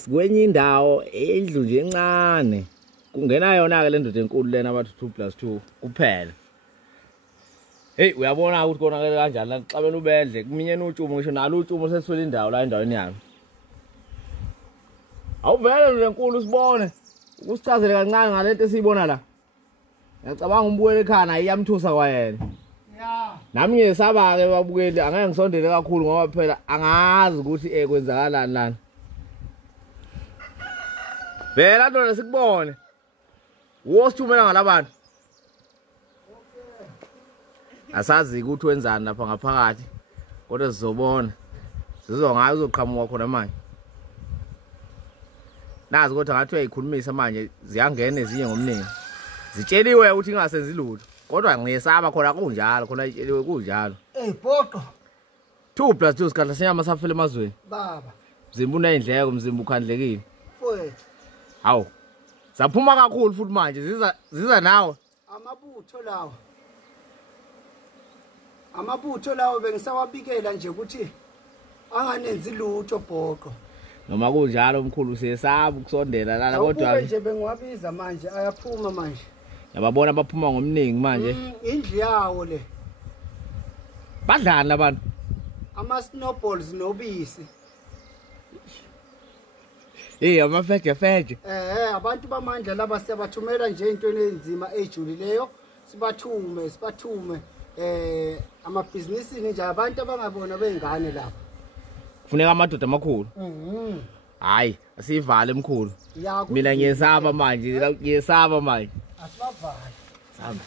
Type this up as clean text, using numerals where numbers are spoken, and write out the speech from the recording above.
Kwenye indawo indlu nje encane kungena yona ke le ndoda enkulu lena abathi 2+2 kuphela. Hey uyabona ukuthi konakele kanjani la xabela ubedle kuminyene utshumo ngisho nalo utshumo sesithola indawo la endaweni yami. Awuvele le nkulu usibone ukusichazele kancane ngalento esiyibona la. Ngiyacabanga umbukeli ekhaya iyamthusa kwayena. Yeah. Nami ngiyesaba ke babukeli angeke ngisondele kakhulu ngoba phela angazi ukuthi kwenzakalani lana. Vela ndoda sikubone. Wosithumela ngalabantu. Asazi ukuthi wenzani lapha ngaphakathi. Kodwa sizobona. Sizongayo uzoqhamuka khona manje. Nazi kodwa ngathi uyayikhulumisa manje ziyangena ezinye ngomningi. Zitsheliwe ukuthi ingasenzi lutho. Kodwa ngiyesaba khona kunjalo khona itsheliwe kunjalo. Bhoqo. 2+2 sikadla senyama safela emazweni. Baba. Mzimba unayindleko mzimba ukhandlekile. Mfowethu. Hawu. Saphuma kakhulu futhi manje ziza nawe. Amabutho lawo bengisawabikela nje ukuthi anganenzi lutho bhoqo. Noma kunjalo omkhulu siyesaba ukusondela lana kodwa nje bengiwabiza manje ayaphuma manje. Yababona abaphuma ngomningi manje. Indlu yawo le. Badlana abantu. Ama-snowballs nobisi. Amafeje. Abantu bamandla laba siyabathumela nje intweni enzima ejulileyo sibathume amabhizinisi nje abantu abangabona bengane lapha. Kufuneka amadoda amakhulu. Hayi, asivale emkhulu. Mina ngiyesaba manje, Asibavale. Saba.